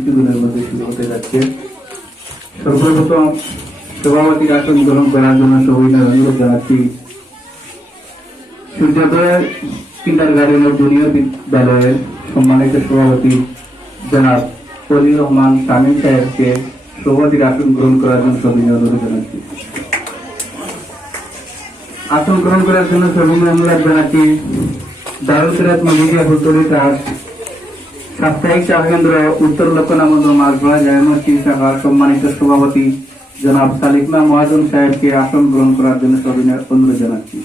কিছুদিনের মধ্যে শুরু হতে যাচ্ছে। সর্বপ্রথম সভাপতির আসন গ্রহণ করার জন্য সবিনয় অনুরোধ জানাচ্ছি সূর্যোদয় কিন্ডারগার্টেন ও জুনিয়র বিদ্যালয়ের সম্মানিত সভাপতি জনাব ফজলুর রহমান শামীম সাহেবকে সভাপতির আসন গ্রহণ করার জন্য সবিনয় অনুরোধ জানাচ্ছি। আসন গ্রহণ করার জন্য সবিনয় অনুরোধ জানাচ্ছি দারুল কিরাত মজিদিয়া ফুলতলী ট্রাস্ট সাপ্তাহিক চা কেন্দ্র উত্তর লক্ষ্যনামন্দ মাঝবা জামে মসজিদ শাখার সম্মানিত সভাপতি জনাব সালিকনা মহাজন সাহেবকে আসন গ্রহণ করার জন্য সবিনয় অনুরোধ জানাচ্ছি।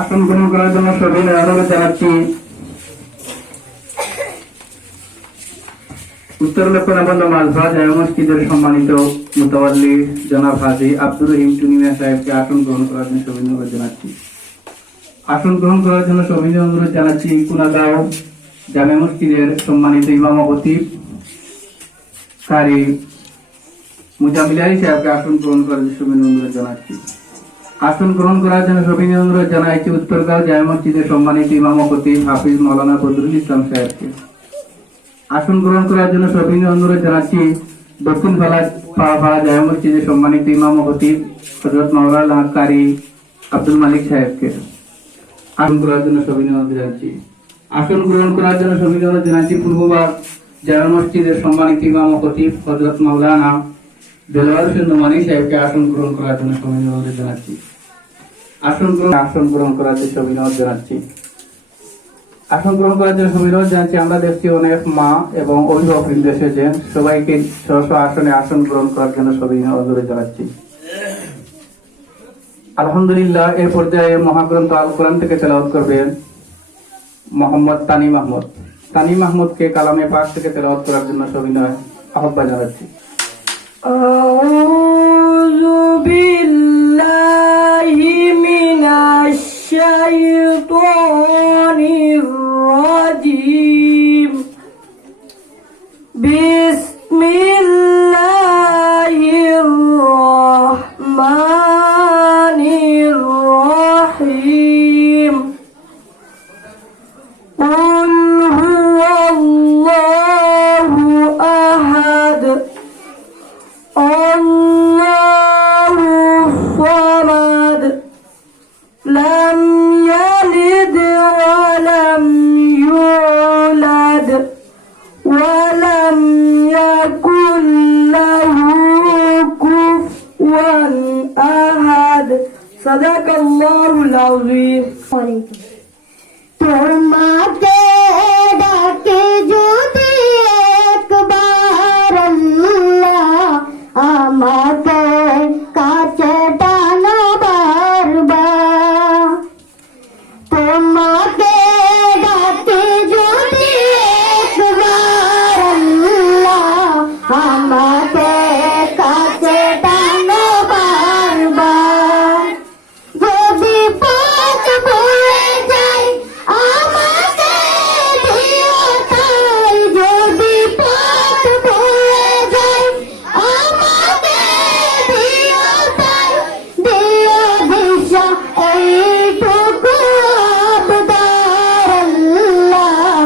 আসন গ্রহণ করার জন্য সবিনয় অনুরোধ জানাচ্ছি উত্তর লক্ষ্যনামন্দ মাঝবা জামে মসজিদের সম্মানিত মুতাওয়াল্লি জনাব হাজী আব্দুর রহিম টুনিমিয়া সাহেবকে আসন গ্রহণ করার জন্য সবিনয় অনুরোধ জানাচ্ছি। আসন গ্রহণ করার জন্য সবিনয় অনুরোধ জানাচ্ছি কুনাগাঁও জামে মসজিদের সম্মানিত ইমাম খতিব কারি মুজামিল আলী সাহেবকে আসন গ্রহণ করার জন্য সবিনয় অনুরোধ জানাচ্ছি। আসন গ্রহণ করার জন্য সবিনয় অনুরোধ জানাচ্ছি উত্তরগাঁও জামে মসজিদের সম্মানিত ইমাম খতিব হাফিজ মাওলানা বদরুল ইসলাম সাহেবকে। আসন গ্রহণ করার জন্য সবিনয় অনুরোধ জানাচ্ছি দক্ষিণ পাড়া জামে মসজিদের সম্মানিত ইমাম খতিব হযরত মাওলানা কারি আব্দুল মালিক সাহেবকে। আসন করার জন্য সবিনয় অনুরোধ জানাচ্ছি। আসন গ্রহণ করার জন্য সবিনয় অনুরোধ জানাচ্ছি পূর্ববার জামে মসজিদের সম্মানিত ইমাম খতিব হযরত মাওলানা দেলোয়ার হোসেন নোমানী সাহেবকে আসন গ্রহণ করার জন্য সবিনয় অনুরোধ জানাচ্ছি। আসন গ্রহণ করার জন্য সবিনয় অনুরোধ জানাচ্ছি। আসন গ্রহণ করার জন্য সবিনয় অনুরোধ জানাচ্ছি। আমরা দেখছি অনেক মা এবং অভিভাবকবৃন্দ এসেছেন, সবাইকে স্ব আসনে আসন গ্রহণ করার জন্য সবিনয় অনুরোধ জানাচ্ছি। আলহামদুলিল্লাহ, এই পর্যায়ে মহাগ্রন্থ আল কোরআন থেকে তেলাওয়াত করবেন মোহাম্মদ তানিম আহমদ। তানিম আহমদকে কালামে পাক থেকে তেলাওয়াত করার জন্য সবিনয় আহ্বান জানাচ্ছি। আউযু বিল্লাহি মিনাশ শাইতানির রাজিম। বিসমিল্লাহির রাহমানির রাহিম। কুল হুয়াল্লাহু আহাদ আল্লাহু সামাদ লাম ইয়ালিদ ওয়া লাম ইউলাদ ওয়া লাম ইয়াকুল লাহু কুফুয়ান আহাদ। সাদাকাল্লাহুল আযীম। তোমাকে ডাকে যদি একবার আল্লাহ, আমাকে কাছে টানো বারবার। তোমাকে ডাকে যদি একবার আল্লাহ, আমাকে কাছে টানো বারবার। যদি পথ ভুলে যাই আমাকে দিও ঠাই। যদি পথ ভুলে যাই আমাকে দিও ঠাই। দিও দিশা এইটুকু আবদার আল্লাহ,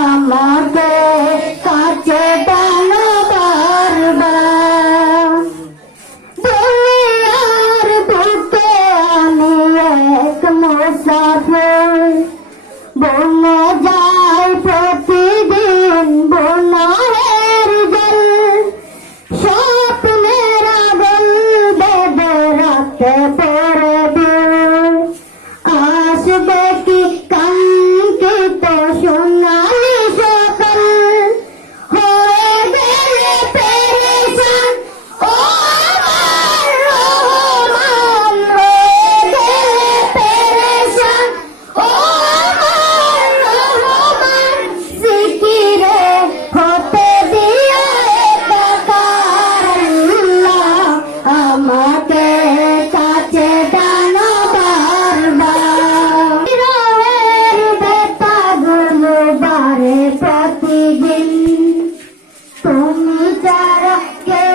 আমাকে কাছে টানো বারবার। দুনিয়ার বুকে আমি এক মুসাফির, বনে যাই প্রতিদিন বনের জল। স্বপ্নের আগুন বেঁধে রাখতে পড়ে দিন, আসবে কি কাঙ্ক্ষিত সোনালি সকাল। হয়ে গেলে পেরেশান ও আমার রহমান, হয়ে গেলে পেরেশান ও আমার রহমান। জিকিরে হতে দিও একাকার আল্লাহ, আমাকে কাছে টানো বারবার। বিরহের ব্যথাগুলো বাড়ে প্রতিদিন, তুমি ছাড়া কে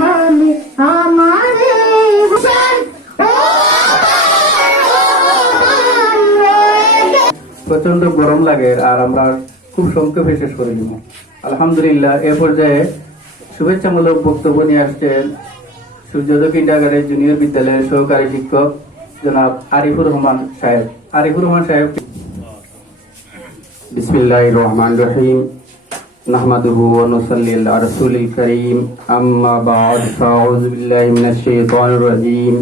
বলি আমার এই ভূষণ। ও আমার রহমান, হয়ে গেলে প্রচন্ড গরম লাগে আর আমরা খুব সংক্ষেপে শেষ করে দিব। আলহামদুলিল্লাহ, এ পর্যায়ে শুভেচ্ছামূলক বক্তব্য নিয়ে আসছেন সূর্যোদয় কিন্ডারগার্টেন জুনিয়র বিদ্যালয়ের সহকারী শিক্ষক জনাব আরিফুর রহমান সাহেব। আরিফুর রহমান সাহেব। বিসমিল্লাহির রহমানির রহিম। নাহমাদুহু ওয়া নুসাল্লি আলা রাসূলিল কারীম। আম্মা বা'দ, ফাআউযু বিল্লাহি মিনাশ শাইতানির রাজীম।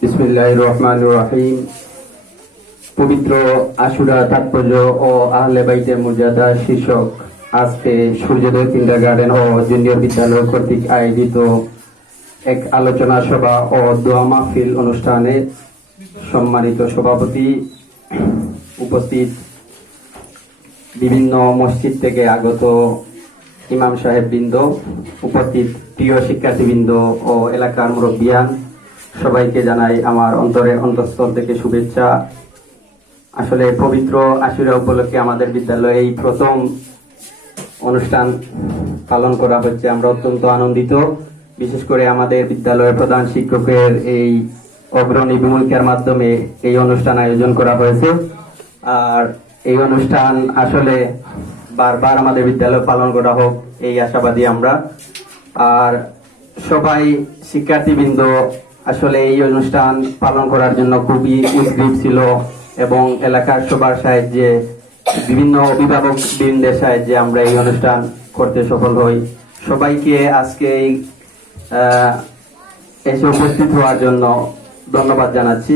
বিসমিল্লাহির রহমানির রহিম। পবিত্র আশুরা তাৎপর্য ও আহলে বাইতের মর্যাদা শীর্ষক আজকে সূর্যোদয় কিন্ডারগার্টেন ও জুনিয়র বিদ্যালয় কর্তৃক আয়োজিত এক আলোচনা সভা ও দোয়া মাহফিল অনুষ্ঠানে সম্মানিত সভাপতি, উপস্থিত বিভিন্ন মসজিদ থেকে আগত ইমাম সাহেব বৃন্দ, উপস্থিত প্রিয় শিক্ষার্থীবৃন্দ ও এলাকার মুরব্বিয়ান, সবাইকে জানাই আমার অন্তরের অন্তঃস্থল থেকে শুভেচ্ছা। আসলে পবিত্র আশুরা উপলক্ষে আমাদের বিদ্যালয়ে এই প্রথম অনুষ্ঠান পালন করা হচ্ছে। আমরা অত্যন্ত আনন্দিত, বিশেষ করে আমাদের বিদ্যালয়ের প্রধান শিক্ষকের এই অগ্রণী ভূমিকার মাধ্যমে এই অনুষ্ঠান আয়োজন করা হয়েছে। আর এই অনুষ্ঠান আসলে বারবার আমাদের বিদ্যালয়ে পালন করা হোক এই আশাবাদী আমরা। আর সবাই শিক্ষার্থীবৃন্দ আসলে এই অনুষ্ঠান পালন করার জন্য খুবই উদ্গ্রীব ছিল এবং এলাকার সবার সাহায্যে, বিভিন্ন অভিভাবক বৃন্দের সাহায্যে আমরা এই অনুষ্ঠান করতে সফল হই। সবাইকে আজকে এসে উপস্থিত হওয়ার জন্য ধন্যবাদ জানাচ্ছি।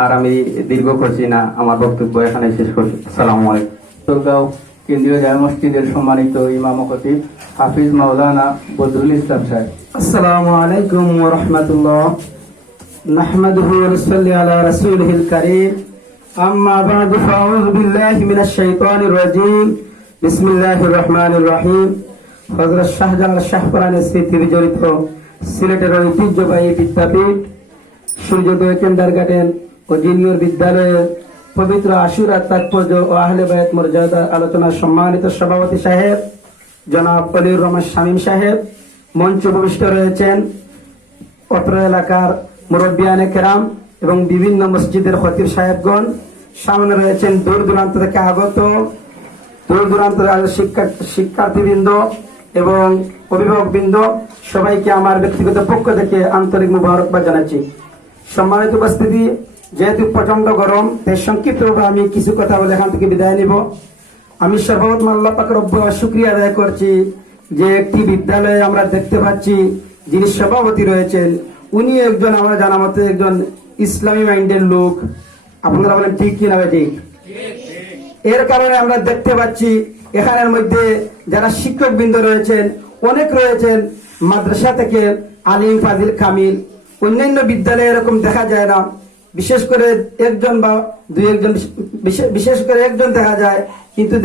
আর আমি দীর্ঘ করছি না, আমার বক্তব্য এখানে শেষ করছি। আসসালামু আলাইকুম। তোরগাঁও কেন্দ্রীয় জামে মসজিদের সম্মানিত ইমাম ও খতিব হাফিজ মাওলানা বদরুল ইসলাম সাহেব। আসসালামু আলাইকুম ওয়া রাহমাতুল্লাহ। নাহমাদুহু ওয়া নুসাল্লি আলা রাসূলিল কারীম। আম্মা বা'দু, ফাআউযু বিল্লাহি মিনাশ শাইতানির রাজীম। বিসমিল্লাহির রহমানির রহিম। হযরত শাহজালাল শাহপরানের স্মৃতি বিজড়িত সিলেটের ঐতিহ্যবাহী বিদ্যাপীঠ সূর্যোদয় কিন্ডারগার্টেন ও জুনিয়র বিদ্যালয়ের পবিত্র আশুরার তাৎপর্য ও আহলে বায়াত মর্যাদা আলোচনার সম্মানিত সভাপতি সাহেব জনাব অলিউর রহমান শামীম সাহেব, মঞ্চ উপবিষ্ট রয়েছেন অত্র এলাকার মুরব্বিয়ানে কেরাম এবং বিভিন্ন মসজিদের খতিব সাহেবগণ, সামনে রয়েছেন দূর দূরান্ত থেকে আগত শিক্ষার্থীবৃন্দ এবং অভিভাবকবৃন্দ, সবাইকে আমার ব্যক্তিগত পক্ষ থেকে আন্তরিক মুবারকবাদ জানাচ্ছি। সম্মানিত উপস্থিতি, যেহেতু প্রচন্ড গরম, তাই সংক্ষিপ্তভাবে আমি কিছু কথা বলে এখান থেকে বিদায় নিব। আমি সর্বপ্রথম আল্লাহ পাকের রব্বুল শুকরিয়া আদায় করছি যে একটি বিদ্যালয়ে আমরা দেখতে পাচ্ছি যিনি সভাপতি রয়েছেন, উনি একজন আমার জানা মতে একজন ইসলামী মাইন্ডের লোক। আপনারা বলেন ঠিক কি না ঠিক? এর কারণে আমরা দেখতে পাচ্ছি এখানের মধ্যে যারা শিক্ষক বৃন্দ রয়েছেন, অনেক রয়েছেন মাদ্রাসা থেকে আলিম ফাজিল কামিল। অন্যান্য বিদ্যালয়ে এরকম দেখা যায় না, বিশেষ করে একজন বা দুই একজন, বিশেষ করে একজন দেখা যায়, কিন্তু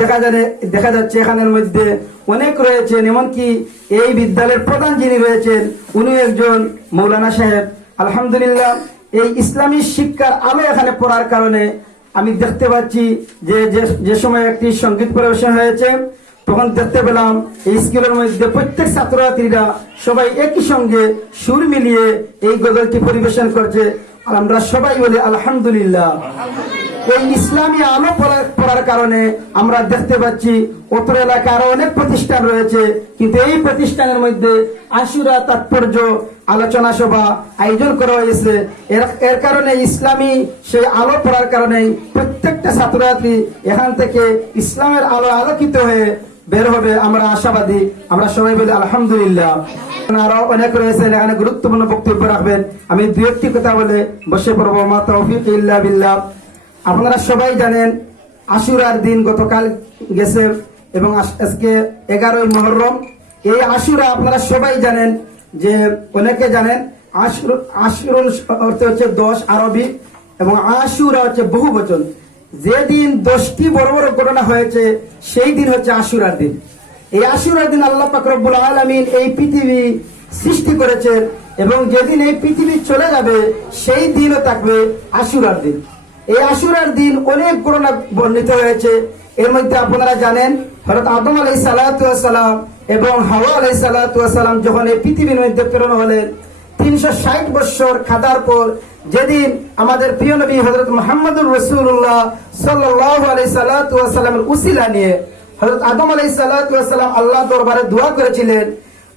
দেখা যাচ্ছে এখানের মধ্যে অনেক রয়েছেন। এমনকি এই বিদ্যালয়ের প্রধান যিনি রয়েছেন উনি একজন মৌলানা সাহেব। আলহামদুলিল্লাহ, এই ইসলামী শিক্ষার আলো এখানে পড়ার কারণে আমি দেখতে পাচ্ছি যে সময় একটি সঙ্গীত পরিবেশন হয়েছে, তখন দেখতে পেলাম এই স্কুলের মধ্যে প্রত্যেক ছাত্রছাত্রীরা সবাই একই সঙ্গে সুর মিলিয়ে এই গজলটি পরিবেশন করছে। আর আমরা সবাই বলি আলহামদুলিল্লাহ। এই ইসলামী আলো পড়ার কারণে আমরা দেখতে পাচ্ছি অত্র এলাকায় আরো অনেক প্রতিষ্ঠান রয়েছে, কিন্তু এই প্রতিষ্ঠানের মধ্যে আশুরা তাৎপর্য আলোচনা সভা আয়োজন করা হয়েছে। এর কারণে ইসলামী সেই আলো পড়ার কারণে প্রত্যেকটা ছাত্রছাত্রী এখান থেকে ইসলামের আলো আলোকিত হয়ে বের হবে, আমরা আশাবাদী। আমরা সবাই বলি আলহামদুলিল্লাহ। আরো অনেক রয়েছে, এখানে গুরুত্বপূর্ণ বক্তব্য রাখবেন। আমি দু একটি কথা বলে বসে পড়বো। মা তাওফীক ইল্লা বিল্লাহ। আপনারা সবাই জানেন আশুরার দিন গতকাল গেছে এবং আজকে 11ই মুহররম। এই আশুরা আপনারা সবাই জানেন, যে অনেকে জানেন আশুরুল অর্থ হচ্ছে 10 আরবি এবং আশুরা হচ্ছে বহু বচন। যেদিন 10টি বড় বড় ঘটনা হয়েছে সেই দিন হচ্ছে আশুরার দিন। এই আশুরার দিন আল্লাহ পাক রব্বুল আলামিন এই পৃথিবী সৃষ্টি করেছেন এবং যেদিন এই পৃথিবী চলে যাবে সেই দিনও থাকবে আশুরার দিন। এই আশুরার দিন অনেক ঘটনা বর্ণিত হয়েছে। এর মধ্যে আপনারা জানেন হযরত আদম আলাইহিস সালাতু ওয়াস সালাম এবং হাওয়া আলাইহিস সালাতু ওয়াস সালাম যখন এই পৃথিবীর মধ্যে প্রেরণ হলেন, 360 বছর খাদার পর যেদিন আমাদের প্রিয় নবী হযরত মুহাম্মদুর রাসূলুল্লাহ সাল্লাল্লাহু আলাইহি সাল্লাতু ওয়াস সালামের উসিলা নিয়ে হযরত আদম আলাইহিস সালাতু ওয়াস সালাম আল্লাহর দরবারে দোয়া করেছিলেন,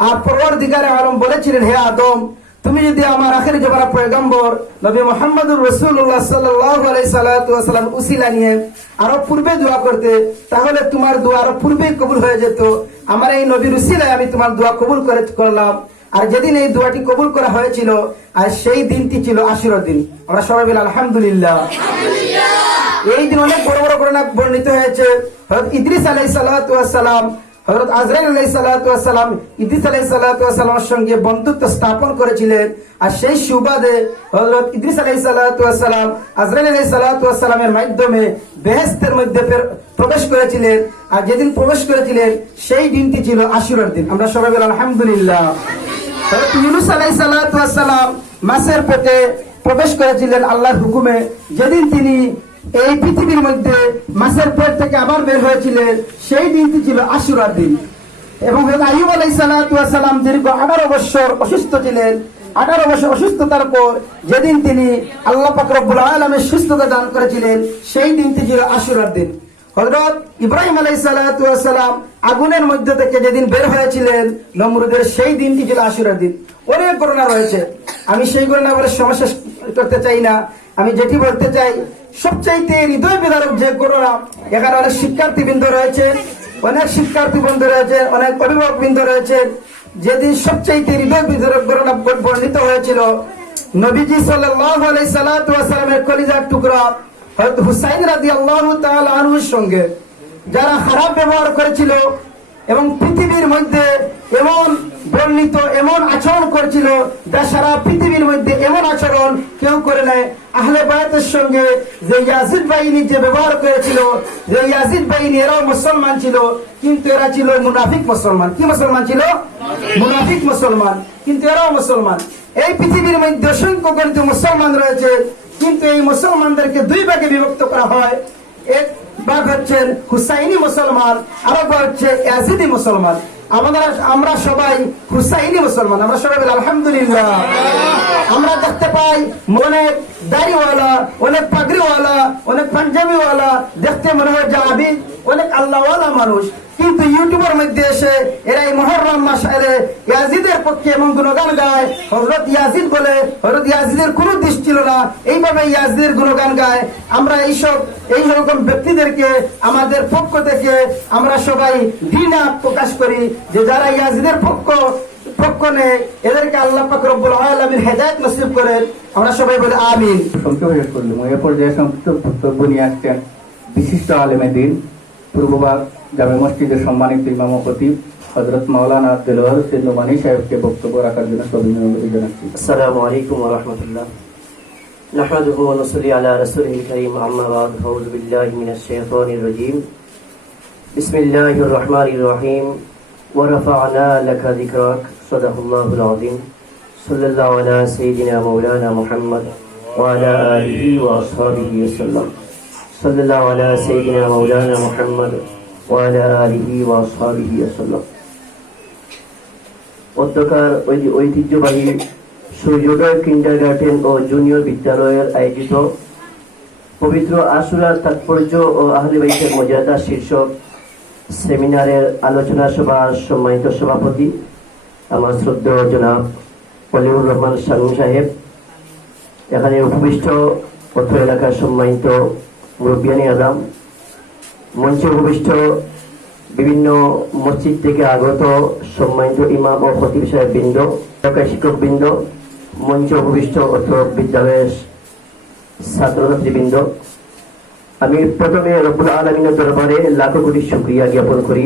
আর পরওয়ারদিগারে আলম বলেছিলেন, হে আদম, তুমি যদি আমার আখির জামানার পয়গম্বর নবী মুহাম্মদুর রাসূলুল্লাহ সাল্লাল্লাহু আলাইহি সাল্লাতু ওয়াস সালাম উসিলা নিয়ে আরো পূর্বে দোয়া করতে, তাহলে তোমার দোয়া আরো পূর্বেই কবুল হয়ে যেত। আমার এই নবীর উসিলায় আমি তোমার দোয়া কবুল করলাম। আর যেদিন এই দোয়াটি কবুল করা হয়েছিল, আর সেই দিনটি ছিল আশুরার দিন। আমরা সবাই বলি আলহামদুলিল্লাহ। এই দিন অনেক বড় বড় ঘটনা বর্ণিত হয়েছে। হযরত ইদ্রিস আলাইহিস সালাতু ওয়াস সালাম, হযরত আজরাইল আলাইহিস সালাতু ওয়াস সালাম ইদ্রিস আলাইহিস সালাতু ওয়াস সালামের সঙ্গে বন্ধুত্ব স্থাপন করেছিলেন, আর সেই সুবাদে হযরত ইদ্রিস আলাইহিস সালাতু ওয়াস সালাম আজরাইল আলাইহিস সালাতু ওয়াস সালামের মাধ্যমে বেহেশতের মধ্যে প্রবেশ করেছিলেন। আর যেদিন প্রবেশ করেছিলেন সেই দিনটি ছিল আশুরার দিন। আমরা সবাই বলি আলহামদুলিল্লাহ। হযরত ইউনূস আলাইহিস সালাতু ওয়াস সালাম মাছের পেটে প্রবেশ করেছিলেন আল্লাহর হুকুমে, যেদিন তিনি এই পৃথিবীর মধ্যে মাছের পেট থেকে আবার বের হয়েছিলেন, সেই দিনটি ছিল আশুরার দিন। এবং আইয়ুব আলাইহিস সালাতু ওয়াস সালাম দীর্ঘ 18 বছর অসুস্থ ছিলেন। 18 বছর অসুস্থতার পর যেদিন তিনি আল্লাহ পাক রব্বুল আলামিন সুস্থতা দান করেছিলেন, সেই দিনটি ছিল আশুরার দিন। হযরত ইব্রাহিম আলাইহিস সালাতু ওয়াস সালাম আগুনের মধ্যে থেকে যেদিন বের হয়েছিলেন নমরুদের, সেই দিনটি ছিল আশুরার দিন। অনেক ঘটনা রয়েছে, আমি সেই ঘটনা বলে সময় শেষ করতে চাই না। আমি যেটি বলতে চাই, সবচাইতে হৃদয় বিদারক যে ঘটনা, এখানে অনেক শিক্ষার্থীবৃন্দ রয়েছে, অনেক অভিভাবকবৃন্দ রয়েছে। যেদিন সবচাইতে হৃদয় বিদারক ঘটনা বর্ণিত হয়েছিল, নবীজি সাল্লাল্লাহু আলাইহি সাল্লাতু ওয়াস সালামের কলিজার টুকরা হযরত হুসাইন রাদিয়াল্লাহু তাআলা আনহুর সঙ্গে যারা খারাপ ব্যবহার করেছিল এবং পৃথিবীর মধ্যে এমন বর্ণিত এমন আচরণ করেছিল, যা সারা পৃথিবীর মধ্যে এমন আচরণ কেউ করে নাই। আহলে বায়াতের সঙ্গে যে ইয়াজিদ বাহিনী যে ব্যবহার করেছিল, যে ইয়াজিদ বাহিনী এরাও মুসলমান ছিল, কিন্তু এরা ছিল মুনাফিক মুসলমান। কি মুসলমান ছিল? মুনাফিক মুসলমান, কিন্তু এরাও মুসলমান। এই পৃথিবীর মধ্যে অসংখ্য গণিত মুসলমান রয়েছে, কিন্তু এই মুসলমানদেরকে দুই ভাগে বিভক্ত করা হয়। এক ভাগ হচ্ছেন হুসাইনি মুসলমান, আর এক ভাগ হচ্ছে ইয়াজিদি মুসলমান। আমরা সবাই হুসাইনি মুসলমান। আমরা সবাই বলি আলহামদুলিল্লাহ। আমরা দেখতে পাই অনেক দাড়িওয়ালা, অনেক পাগড়িওয়ালা, অনেক পাঞ্জাবিওয়ালা, দেখতে মনে হয় যে আবিদ, অনেক আল্লাহওয়ালা মানুষ, কিন্তু ইউটিউবের মধ্যে এসে এরা এই মুহররম মাস এলে ইয়াজিদের পক্ষে এমন গুণগান গায়, হযরত ইয়াজিদ বলে, হযরত ইয়াজিদের কোনো দিশ ছিল না, এইভাবে ইয়াজিদের গুণগান গায়। আমরা এইরকম ব্যক্তিদেরকে আমাদের পক্ষ থেকে আমরা সবাই ঘৃণা প্রকাশ করি, যে যারা ইয়াজিদের পক্ষ নেয়, এদেরকে আল্লাহ পাক রব্বুল আলামিন হেদায়েত নসিব করেন। আমরা সবাই বলি আমিন। সংক্ষেপে শেষ করলাম। এ পর্যায়ে সংক্ষিপ্ত বক্তব্য নিয়ে আসছেন বিশিষ্ট আলেমে দ্বীন, পূর্ববাগ জামে মসজিদের সম্মানিত ইমাম ও খতিব হযরত মাওলানা দেলোয়ার হোসেন নোমানী সাহেবকে বক্তব্য রাখার জন্য সবিনয় অনুরোধ জানাচ্ছি। আসসালামু আলাইকুম ওয়া রাহমাতুল্লাহ। নাহমাদুহু ওয়া নুসাল্লি আলা রাসূলিল কারীম, আম্মা বা'দ। আউযু বিল্লাহি মিনাশ শাইতানির রাজীম। বিসমিল্লাহির রাহমানির রাহিম। ওয়া রাফা'না লাকা যিকরাক। সাদাকাল্লাহুল আযীম। সাল্লাল্লাহু আলা সাইয়্যিদিনা মাওলানা মুহাম্মদ ওয়া আলা আলিহি ওয়া আসহাবিহি ওয়াসাল্লাম। সাল্লাল্লাহু আলা সাইয়্যিদিনা মাওলানা মুহাম্মদ ওয়া আলা আলিহি ওয়া আসহাবিহি ওয়াসাল্লাম। অধ্যকার ঐতিহ্যবাহী সূর্যোদয় কিন্ডারগার্টেন ও জুনিয়র বিদ্যালয়ের আয়োজিত পবিত্র আশুরার তাৎপর্য ও আহলে বাইতের মর্যাদা শীর্ষক সেমিনারের আলোচনা সভার সম্মানিত সভাপতি আমার শ্রদ্ধেয় জনাব ওলিউর রহমান শামীম সাহেব, এখানে উপবিষ্ট অত্র এলাকার সম্মানিত মুরব্বিয়ানি আজম, মঞ্চে উপবিষ্ট বিভিন্ন মসজিদ থেকে আগত সম্মানিত ইমাম ও খতিব সাহেব বৃন্দ, শিক্ষক বৃন্দ, মঞ্চে উপবিষ্ট অত্র বিদ্যালয়ের ছাত্রছাত্রীবৃন্দ, আমি প্রথমে রব্বুল আলামিনের দরবারে লাখো কোটি শুকরিয়া জ্ঞাপন করি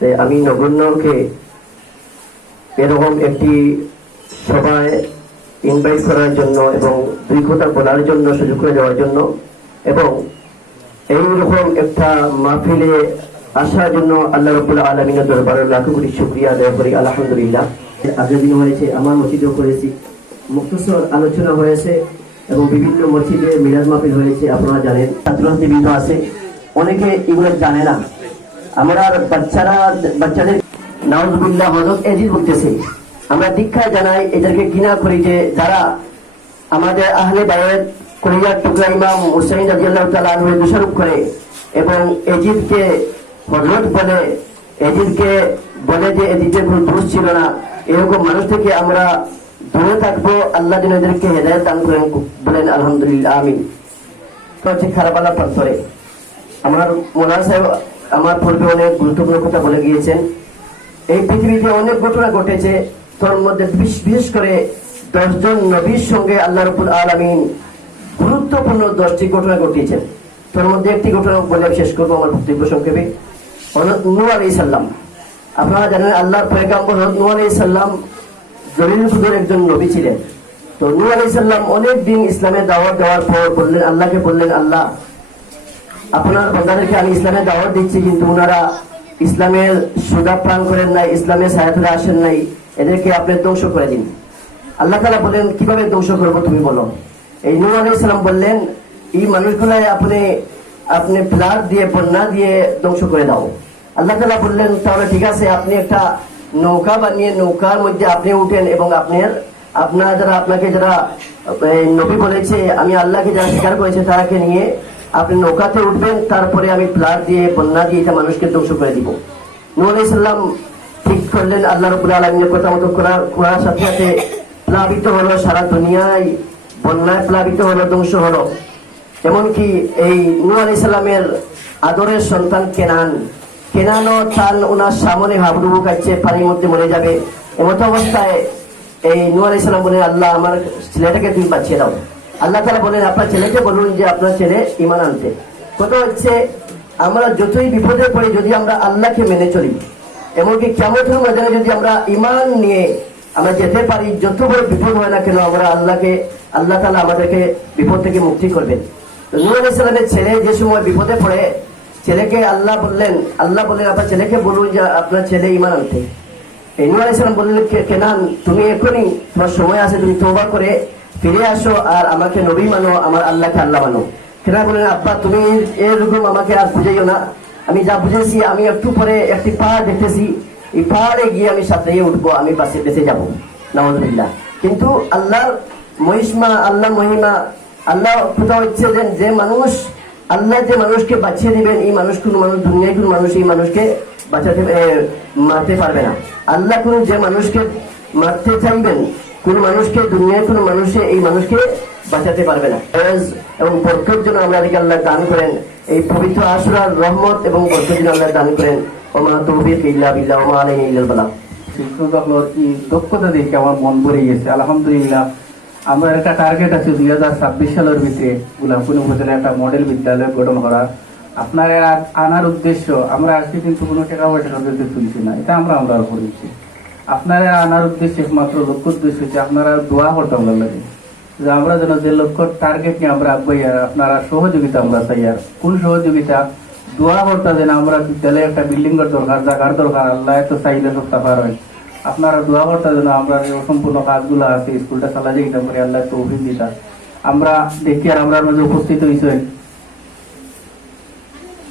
যে আমি নগণ্যকে এরকম একটি সভায় ইনভাইট করার জন্য এবং দুই কথা বলার জন্য সুযোগ করে দেওয়ার জন্য, এবং এইরকম একটা মাহফিলে আসার জন্য আল্লাহ রাব্বুল আলামিনের দরবারে লাখো কোটি শুকরিয়া আদায় করি। আলহামদুলিল্লাহ। আগের দিন হয়েছে, আমার মসজিদেও করেছি, মুখতসর আলোচনা হয়েছে এবং বিভিন্ন মসজিদে মিলাদ মাহফিল হয়েছে। আপনারা জানেন, ছাত্রছাত্রীবৃন্দ আছে, অনেকে এগুলো জানে না। আমরা বাচ্চাদের নাউজুবিল্লাহ হযরত এজিদ বলতেছে, আমরা দীক্ষা জানাই, এদেরকে ঘৃণা করি যে যারা আমাদের আহলে বায়াত কলিজার টুকরা ইমাম হুসাইন রাদিয়াল্লাহু তাআলা আনহু দোষারোপ করে এবং এজিদকে হযরত বলে, এজিদকে বলে যে এজিদের কোনো দোষ ছিল না, এরকম মানুষ থেকে আমরা দূরে থাকবো। আল্লাহ যেন এদেরকে হেদায়েত দান করেন, বলেন আলহামদুলিল্লাহ আমিন। তো হচ্ছে খারাপালা প্রান্তরে আমার মোলানা সাহেব আমার পূর্বে অনেক গুরুত্বপূর্ণ কথা বলে গিয়েছেন। এই পৃথিবীতে অনেক ঘটনা ঘটেছে, তার মধ্যে বিশেষ করে 10 জন নবীর সঙ্গে আল্লাহ রাব্বুল আলামিন গুরুত্বপূর্ণ 10টি ঘটনা ঘটিয়েছেন। তার মধ্যে একটি ঘটনা বলে শেষ করবো আমার বক্তব্য সংক্ষেপে। নূহ আলাইহিস সালাম, আপনারা জানেন আল্লাহর পয়গম্বর নূহ আলাইহিস সালাম জলিল কুদর একজন নবী ছিলেন। তো নূহ আলাইহিস সালাম অনেক দিন ইসলামের দাওয়াত দেওয়ার পর বললেন, আল্লাহকে বললেন, আল্লাহ আপনার বান্দাদেরকে আমি ইসলামের দাওয়াত দিচ্ছি, কিন্তু ওনারা ইসলামের সুদা প্রাণ করেন নাই, ইসলামের ছায়াতলে আসেন নাই, এদেরকে আপনি ধ্বংস করে দিন। আল্লাহ তাআলা বলেন, কিভাবে ধ্বংস করবো তুমি বলো। এই নূহ আলাইহিস সালাম বললেন, এই মানুষগুলাই আপনি ফ্লাড দিয়ে, বন্যা দিয়ে ধ্বংস করে দাও। আল্লাহ তাআলা বললেন, তাহলে ঠিক আছে, আপনি একটা নৌকা বানিয়ে নৌকার মধ্যে আপনি উঠেন এবং আপনাকে যারা নবী বলেছে, আমি আল্লাহকে যারা স্বীকার করেছে তারাকে নিয়ে আপনি নৌকাতে উঠবেন, তারপরে আমি ফ্লাড দিয়ে, বন্যা দিয়ে এটা মানুষকে ধ্বংস করে দিব। নূহ আলাইহিস সালাম ঠিক করলেন, আল্লাহ রাব্বুল আলামিনের কথা মতো করার সাথে সাথে প্লাবিত হলো সারা দুনিয়ায়, বন্যায় প্লাবিত হলো, ধ্বংস হলো। এমনকি এই নূহ আলাইহিস সালামের আদরের সন্তান কেনানও ওনার সামনে হাবুডুবু কাটছে, পানির মধ্যে মরে যাবে। এমত অবস্থায় এই নূহ আলাইহিস সালাম বলেন, আল্লাহ আমার ছেলেটাকে তুমি বাঁচিয়ে দাও। আল্লাহ তাআলা বলেন, আপনার ছেলেকে বলুন যে আপনার ছেলে ঈমান আনতে। কথা হচ্ছে, আমরা যতই বিপদে পড়ি যদি আমরা আল্লাহকে মেনে চলি, এমনকি কিয়ামতের ময়দানে যদি আমরা ঈমান নিয়ে আমরা যেতে পারি, যত বড় বিপদ হয় না কেন আমরা আল্লাহ তাআলা আমাদেরকে বিপদ থেকে মুক্তি করবেন। নূহ আলাইহিস সালামের ছেলে যে সময় বিপদে পড়ে, ছেলেকে আল্লাহ বললেন আপনার ছেলেকে বলুন যে আপনার ছেলে ঈমান আনতে। এই নূহ আলাইহিস সালাম বললেন, কেনান তুমি এখনই, তোমার সময় আছে, তুমি তওবা করে ফিরে আসো আর আমাকে নবী মানো, আমার আল্লাহকে আল্লাহ মানো। কেনান বললেন, আব্বা তুমি এরকম আমাকে আর বুঝাইও না, আমি যা বুঝেছি, আমি একটু পরে একটি পাহাড় দেখতেছি, এই পাহাড়ে গিয়ে আমি সাঁতরিয়ে উঠবো, আমি বেঁচে যাবো, নাউযুবিল্লাহ। কিন্তু আল্লাহর মহিমা, আল্লাহ কোথাও হচ্ছে যে মানুষ, আল্লাহ যে মানুষকে বাঁচিয়ে দিবেন, এই দুনিয়ায় কোন মানুষ এই মানুষকে মারতে পারবে না। আল্লাহ যে মানুষকে মারতে চাইবেন, কোন মানুষকে দুনিয়ায় কোন মানুষে এই মানুষকে বাঁচাতে পারবে না। এবং বরকত যেন আমাদেরকে আল্লাহ দান করেন, এই পবিত্র আশুরার রহমত এবং বরকত যেন আল্লাহ দান করেন। ওমা তৌফিক ইল্লা বিল্লাহ, ওমা আলাইনা ইল্লাল বালাগ। দক্ষতা দেখে আমার মন ভরে গেছে, আলহামদুলিল্লাহ। আমার একটা টার্গেট আছে 2026 সালের ভিতরে গোলামপুর উপজেলা একটা মডেল বিদ্যালয় গঠন করা। আপনার আনার উদ্দেশ্য, আমরা আজকে কিন্তু কোনো টাকা পয়সা তুলছি না, এটা আমরা করেছি। আপনারা আনার উদ্দেশ্যে একমাত্র লক্ষ্য উদ্দেশ্য হচ্ছে আপনারা দোয়া করতে আমরা লাগে, যে আমরা যেন যে লক্ষ্য টার্গেট নিয়ে আমরা আগ্রহী, আর আপনারা সহযোগিতা আমরা চাই। আর কোন সহযোগিতা? দোয়া করতে যেন আমরা বিদ্যালয়ে একটা বিল্ডিং এর দরকার, জায়গার দরকার, আল্লাহ এত চাহিদা সব সাফার হয়। আপনারা দোয়া করতে যেন আমরা অসম্পূর্ণ কাজগুলো আছে স্কুলটা চালা যেতে পারি, আল্লাহ তৌফিক দিতা। আমরা দেখি আর আমরা মাঝে উপস্থিত হয়েছে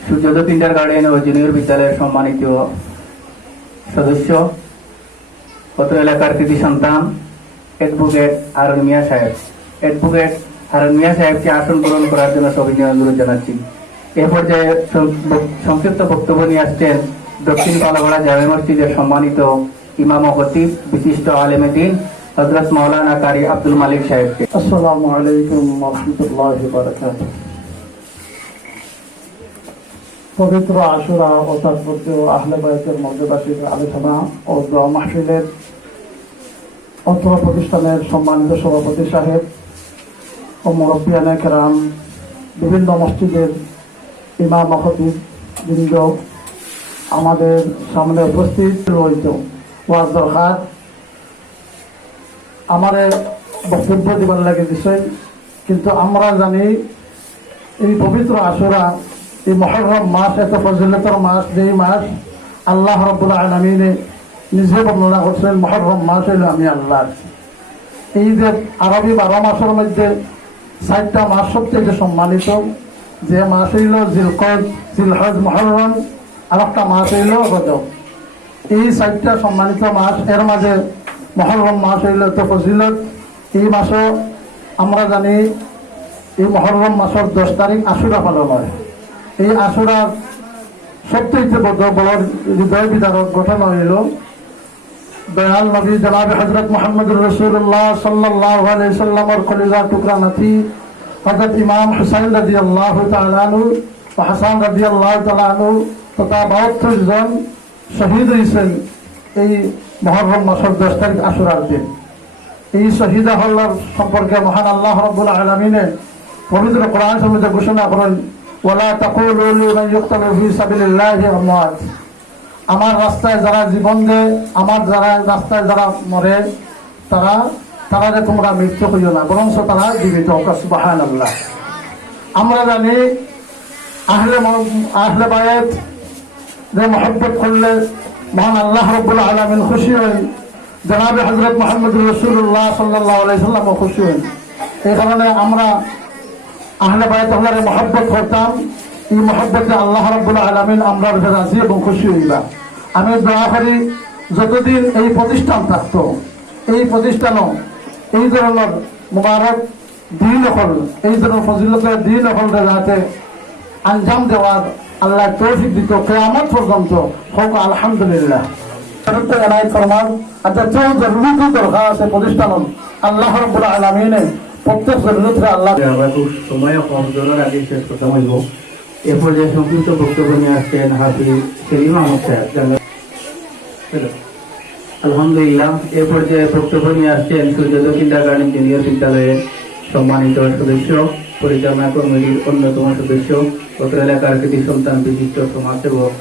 সূর্যোদয় কিন্ডার গার্ডেন ও জুনিয়র বিদ্যালয়ের সম্মানিত সদস্য, কত এলাকার কৃতি সন্তান অ্যাডভোকেট হারুন মিয়া সাহেব। অ্যাডভোকেট হারুন মিয়া সাহেবকে আসন গ্রহণ করার জন্য সবিনয় অনুরোধ জানাচ্ছি। এ পর্যায়ে সংক্ষিপ্ত বক্তব্য নিয়ে আসছেন দক্ষিণ পালাগড়া জামে মসজিদের সম্মানিত ইমাম ও খতিব, বিশিষ্ট আলেমে দ্বীন হযরত মাওলানা কারি আব্দুল মালিক সাহেবকে। আসসালামু আলাইকুম ওয়া রাহমাতুল্লাহি ওয়া বারাকাতুহু। পবিত্র আশুরা ও তাৎপর্য আহলে বায়তের মর্যাদাশীল আলোচনা ও দোয়া মাহফিলের অত্র প্রতিষ্ঠানের সম্মানিত সভাপতি সাহেব ও মুরব্বিয়ানে কেরাম, বিভিন্ন মসজিদের ইমাম ও খতিব বৃন্দ, আমাদের সামনে উপস্থিত রয়েছে ওয়াজ দরকার আমারে বক্তব্য দিবার লাগে দিচ্ছেন, কিন্তু আমরা জানি এই পবিত্র আশুরা, এই মুহররম মাস এত ফজিলতের মাস, যেই মাস আল্লাহ রাব্বুল আলামিনে নিজে বর্ণনা করছেন মুহররম মাস হইল আমি আল্লাহ। এই যে আরবি 12 মাসের মধ্যে 4টা মাস সবচেয়ে সম্মানিত, যে মাস হইল জিলকদ, জিলহজ, মুহররম, আর একটা মাস হইল রজব। এই 4টা সম্মানিত মাস, এর মাঝে মুহররম মাস হইল তো ফজিলত। এই মাসও আমরা জানি এই মহররম মাসের 10 তারিখ আশুরা পালন হয়। এই আশুরার সবচেয়ে বড় হৃদয় বিদারক ঘটনা হইল দয়াল নবী জনাব হযরত মুহাম্মদুর রাসূলুল্লাহ সাল্লাল্লাহু আলাইহি সাল্লামের কলিজার টুকরা নাতি হযরত ইমাম হুসাইন রাদিয়াল্লাহু তাআলা আনহু ও হাসান রাদিয়াল্লাহু তাআলা আনহু তথা 72 জন শহীদ হয়েছেন এই মহররম মাসের 10 তারিখ আশুরার দিন। এই শহীদ হল্লার সম্পর্কে মহান আল্লাহ রাব্বুল আলামিনে পবিত্র কোরআন শরীফে ঘোষণা করেন, ওয়ালা তাকুলু লিমান ইউকতালু ফি সাবিলিল্লাহি আমওয়াত। আমার রাস্তায় যারা জীবন দেয়, আমার যারা রাস্তায় যারা মরে, তারা তোমরা মৃত্যু হইও না, বরং তারা জীবিত হোক। সুবহানাল্লাহ। আমরা জানি আহলে বায়াত যে মহব্বত করলে মহান আল্লাহ রাব্বুল আলামিন খুশি হন, জনাবে হযরত মুহাম্মদুর রাসূলুল্লাহ সাল্লাল্লাহু আলাইহি সাল্লাম খুশি হন। এই কারণে আমরা আহলে বায়াত আল্লাহর মহব্বত করতাম। এই মহব্বতে আল্লাহ রাব্বুল আলামিন আমরা রাজি এবং খুশি হইবা। আমি দোয়া করি যতদিন এই প্রতিষ্ঠান থাকতো, এই প্রতিষ্ঠানও এই ধরনের মুবারক দিন হল, এই ধরনের ফজিলতের দিন হল যাতে আঞ্জাম দেওয়ার আল্লাহ তৌফিক দিত কিয়ামত পর্যন্ত হোক। আলহামদুলিল্লাহ। এনায়েত ফরমান আচ্ছা কেউ জরুরি দরকার আছে প্রতিষ্ঠান আল্লাহ রাব্বুল আলামিনে প্রত্যেক জরুরতরে আল্লাহ আমরা খুব সময় কম জোরের আগে শেষ কথা বলব। এ পর্যায়ে সংক্ষিপ্ত বক্তব্য নিয়ে আসছেন হাফিজ সেলিম আহমদ সাহেব। আলহামদুলিল্লাহ। এ পর্যায়ে বক্তব্য নিয়ে আসছেন সূর্যোদয় কিন্ডারগার্টেন জুনিয়র বিদ্যালয়ের সম্মানিত সদস্য, পরিচালনা কমিটির অন্যতম সদস্য, অত্র এলাকার কৃতি সন্তান বিশিষ্ট সমাজসেবক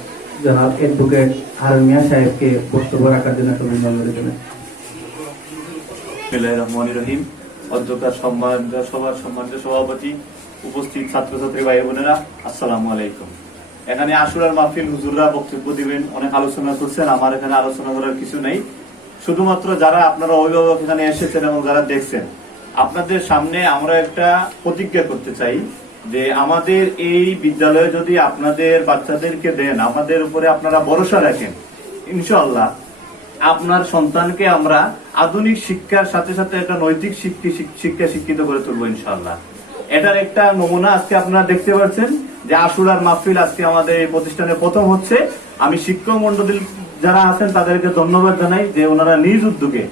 জনাব অ্যাডভোকেট হারুন মিয়া সাহেবকে বক্তব্য রাখার জন্য অভিনন্দন জানাই। বিসমিল্লাহির রহমানির রহিম। অধ্যক্ষার সম্মানিত সভার সম্মানিত সভাপতি, উপস্থিত ছাত্রছাত্রী ভাই বোনেরা, আসসালামু আলাইকুম। এখানে আশুরার মাহফিল, হুজুররা বক্তব্য দিবেন, অনেক আলোচনা করছেন। আমার এখানে আলোচনা করার কিছু নেই। শুধুমাত্র যারা আপনারা অভিভাবক এখানে এসেছেন এবং যারা দেখছেন, আপনাদের সামনে আমরা একটা প্রতিজ্ঞা করতে চাই যে আমাদের এই বিদ্যালয়ে যদি আপনাদের বাচ্চাদেরকে দেন, আমাদের উপরে আপনারা ভরসা রাখেন, ইনশাআল্লাহ আপনার সন্তানকে আমরা আধুনিক শিক্ষার সাথে সাথে একটা নৈতিক শিক্ষা শিক্ষিত করে তুলবো ইনশাআল্লাহ। এটার একটা নমুনা আজকে আপনারা দেখতে পাচ্ছেন যে আশুরার মাহফিল আজকে আমাদের এই প্রতিষ্ঠানে প্রথম হচ্ছে। আমি শিক্ষক মন্ডলী যারা আছেন তাদেরকে ধন্যবাদ জানাই যে ওনারা নিজ উদ্যোগে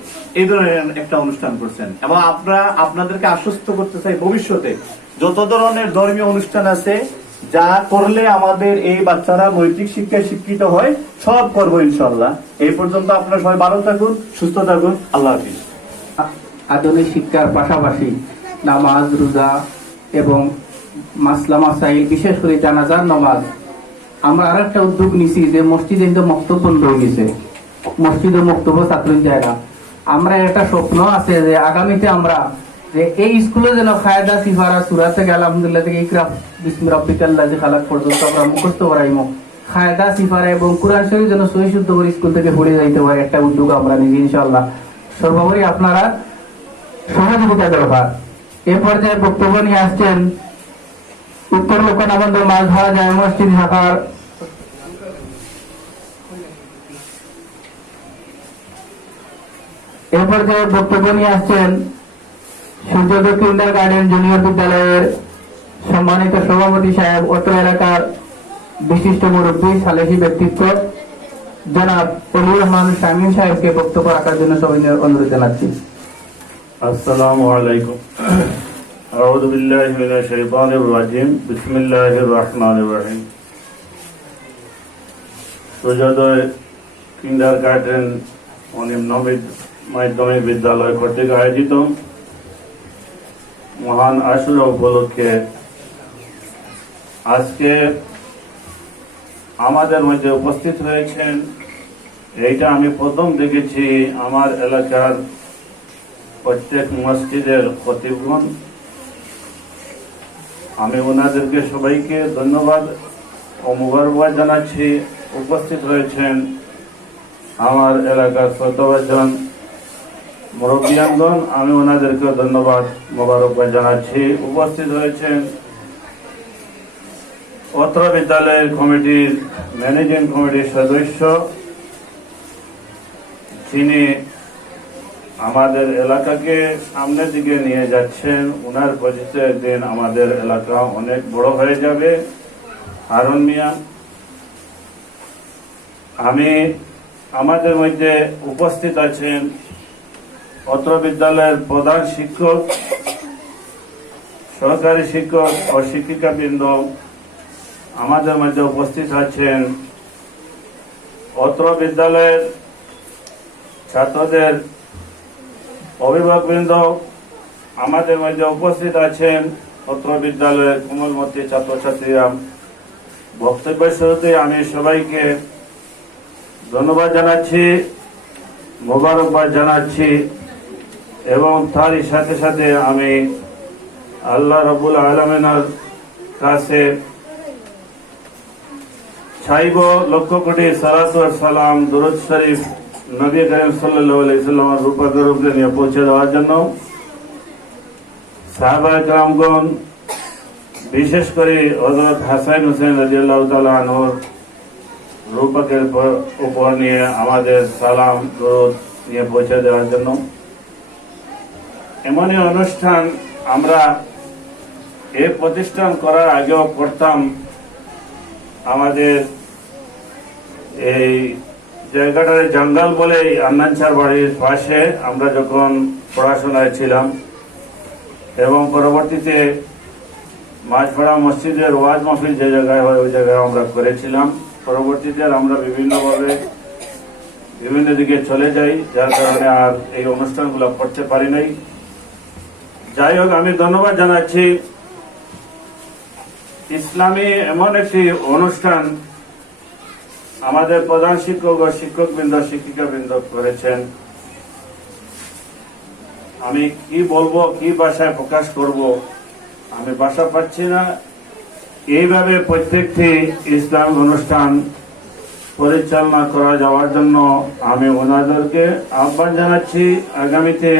এই ধরনের একটা অনুষ্ঠান করছেন, এবং আপনাদেরকে আশ্বস্ত করতে চাই ভবিষ্যতে যত ধরনের ধর্মীয় অনুষ্ঠান আছে যা করলে আমাদের এই বাচ্চারা নৈতিক শিক্ষায় শিক্ষিত হয়, সব করবো ইনশাআল্লাহ। এই পর্যন্ত আপনারা সবাই ভালো থাকুন, সুস্থ থাকুন। আল্লাহ হাফিজ। আধুনিক শিক্ষার পাশাপাশি নামাজ, রোজা এবং মাসলা মাসাইল, বিশেষ করে জানাজার নামাজ, আমরা আর একটা উদ্যোগ নিছি যে মসজিদে কিন্তু মক্তব বন্ধ হয়ে গেছে, মসজিদে মক্তব্য ছাত্র যায় না। আমরা একটা স্বপ্ন আছে যে আগামীতে আমরা যে এই স্কুলে যেন খায়দা সিফারা সূরা থেকে আলহামদুলিল্লাহ থেকে ইকরা বিসমি রাব্বিকাল্লাযী খালাক পর্যন্ত আমরা মুখস্থ করাইমু। খায়দা সিফারা এবং কোরআন শরীফ যেন সহি শুদ্ধ করে স্কুল থেকে পড়ে যাইতে পারে, একটা উদ্যোগ আমরা নিই ইনশাআল্লাহ। সর্বোপরি আপনারা সহযোগিতা দরকার। এ পর্যায়ে বক্তব্য নিয়ে আসছেন উত্তর লোকনাবন্দ মাছ ধরা যায় মসজিদ ঢাকার এ পর্যায়ে বক্তব্য নিয়ে আসছেন সূর্যোদয় কিন্ডারগার্টেন জুনিয়র বিদ্যালয়ের সম্মানিত সভাপতি সাহেব, অত্র এলাকার বিশিষ্ট মুরব্বী, সালেহী ব্যক্তিত্ব জনাব অলিউর রহমান শামীম সাহেবকে বক্তব্য রাখার জন্য সবিনয় অনুরোধ জানাচ্ছি। আসসালামু আলাইকুম। আউযু বিল্লাহি মিনাশ শাইতানির রাজিম। বিসমিল্লাহির রহমানির রহিম। সূর্যোদয় কিন্ডারগার্টেন ও নিম্ন মাধ্যমিক বিদ্যালয় কর্তৃক আয়োজিত মহান আশুরা উপলক্ষে আজকে আমাদের মধ্যে উপস্থিত হয়েছেন, এইটা আমি প্রথম দেখেছি আমার এলাকার প্রত্যেক মসজিদের খতিবগণ। আমি ওনাদেরকে সবাইকে ধন্যবাদ ও মুবারকবাদ জানাচ্ছি। উপস্থিত হয়েছেন আমার এলাকার ১৭ জন মুরব্বিয়ানগণ, আমি ওনাদেরকে ধন্যবাদ মোবারকবাদ জানাচ্ছি। উপস্থিত হয়েছেন অত্র বিদ্যালয়ের কমিটির ম্যানেজিং কমিটির সদস্য, যিনি আমাদের এলাকাকে সামনের দিকে নিয়ে যাচ্ছেন। উনার পরিচয় দিন আমাদের এলাকা অনেক বড় হয়ে যাবে। হারুন মিয়া, আমি আমাদের মধ্যে উপস্থিত আছেন অত্র বিদ্যালয়ের প্রধান শিক্ষক, সহকারী শিক্ষক ও শিক্ষিকাবৃন্দ, আমাদের মধ্যে উপস্থিত আছেন অত্র বিদ্যালয়ের ছাত্রদের অভিভাবকবৃন্দ, আমাদের মধ্যে উপস্থিত আছেন অত্র বিদ্যালয়ের কোমলমতি ছাত্রছাত্রীরা। বক্তব্যের শুরুতে আমি সবাইকে ধন্যবাদ জানাচ্ছি, মোবারকবাদ জানাচ্ছি এবং তারই সাথে সাথে আমি আল্লাহ রাব্বুল আলামিনের কাছে চাইব লক্ষ কোটি সালাতু ওয়াস সালাম দুরূদ শরীফ নবী করিম সাল্লাল্লাহু আলাইহি ওয়াসাল্লামের রূপকের উপরে নিয়ে পৌঁছে দেওয়ার জন্য। সাহাবায়ে কেরামগণ, বিশেষ করে হযরত হাসান হোসেন রাদিয়াল্লাহু তাআলা আনহুর রূপকের উপর নিয়ে আমাদের সালাম দরুদ নিয়ে পৌঁছে দেওয়ার জন্য। এমনই অনুষ্ঠান আমরা এই প্রতিষ্ঠান করার আগেও করতাম। আমাদের এই জায়গাটার জঙ্গল বলে আন্নানচার বাড়ির পাশে আমরা যখন পড়াশোনায় ছিলাম এবং পরবর্তীতে মাঝপাড়া মসজিদের ওয়াজ মাহফিল যে জায়গায় হয় ওই জায়গায় আমরা করেছিলাম। পরবর্তীতে আমরা বিভিন্নভাবে বিভিন্ন দিকে চলে যাই, যার কারণে আর এই অনুষ্ঠানগুলো করতে পারি নাই। যাই হোক, আমি ধন্যবাদ জানাচ্ছি। ইসলামী এমন একটি অনুষ্ঠান আমাদের প্রধান শিক্ষক ও শিক্ষকবৃন্দ, শিক্ষিকাবৃন্দ করেছেন। আমি কি বলবো, কি ভাষায় প্রকাশ করব, আমি ভাষা পাচ্ছি না। এইভাবে প্রত্যেকটি ইসলামিক অনুষ্ঠান পরিচালনা করা যাওয়ার জন্য আমি ওনাদেরকে আহ্বান জানাচ্ছি। আগামীতে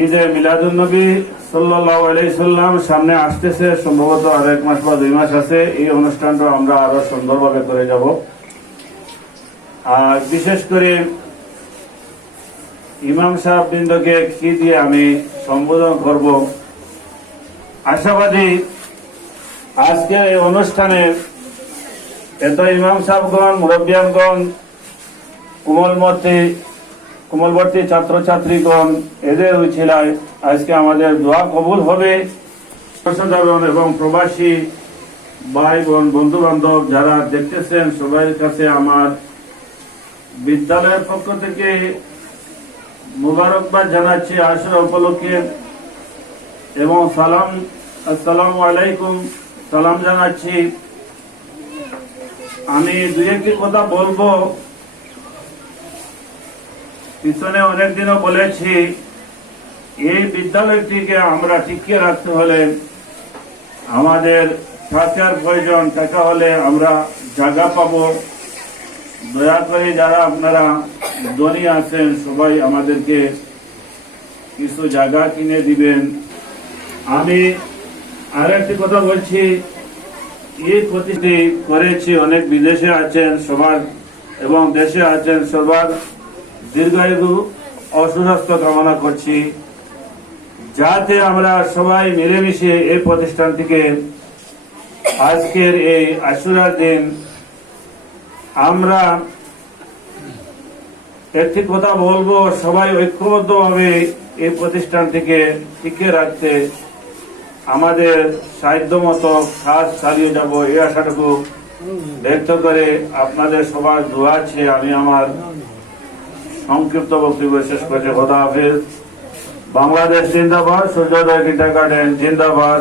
ঈদে মিলাদুন্নবী সাল্লাল্লাহু আলাইহি সাল্লাম সামনে আসতেছে, সম্ভবত আর 1 মাস বা 2 মাস আছে। এই অনুষ্ঠানটা আমরা আরো সুন্দরভাবে করে যাব। আর বিশেষ করে ইমাম সাহেব বৃন্দকে কি দিয়ে আমি সম্বোধন করব, আশাবাদী আজকে এই অনুষ্ঠানে এত ইমাম সাহেবগণ, মুরব্বিয়ানগণ, কোমলবর্তী ছাত্রছাত্রীগণ, এদের উছিলায় আজকে আমাদের দোয়া কবুল হবে। এবং প্রবাসী ভাই বোন, বন্ধু বান্ধব যারা দেখতেছেন, সবাই কাছে আমার বিদ্যালয়ের পক্ষ থেকে মুবারকবাদ জানাচ্ছি আশুরা উপলক্ষে এবং আসসালামু আলাইকুম সালাম জানাচ্ছি। আমি দুই একটি কথা বলবো। পিছনে অনেকদিনও বলেছি, এই বিদ্যালয়টিকে আমরা টিকিয়ে রাখতে হলে আমাদের টাকার প্রয়োজন। টাকা হলে আমরা জায়গা পাবো। দয়া করে যারা আপনারা ধনী আছেন সবাই আমাদেরকে কিছু জায়গা কিনে দিবেন। আমি আর একটি কথা বলছি, এই প্রতিটি করেছি, অনেক বিদেশে আছেন সবার এবং দেশে আছেন সবার দীর্ঘায়ু অসুস্বাস্থ্য কামনা করছি, যাতে আমরা সবাই মিলেমিশে এই প্রতিষ্ঠানটিকে আজকের এই আশুরার দিন আমরা একটি কথা বলবো, সবাই ঐক্যবদ্ধভাবে এই প্রতিষ্ঠানটিকে টিকিয়ে রাখতে আমাদের সাধ্য মতো কাজ চালিয়ে যাব, এই আশাটুকু ব্যক্ত করে আপনাদের সবার দোয়া আছে। আমি আমার সংক্ষিপ্ত বক্তব্য শেষ করছি। খোদা হাফেজ। বাংলাদেশ জিন্দাবাদ, সূর্যোদয় কিন্ডারগার্টেন জিন্দাবাদ,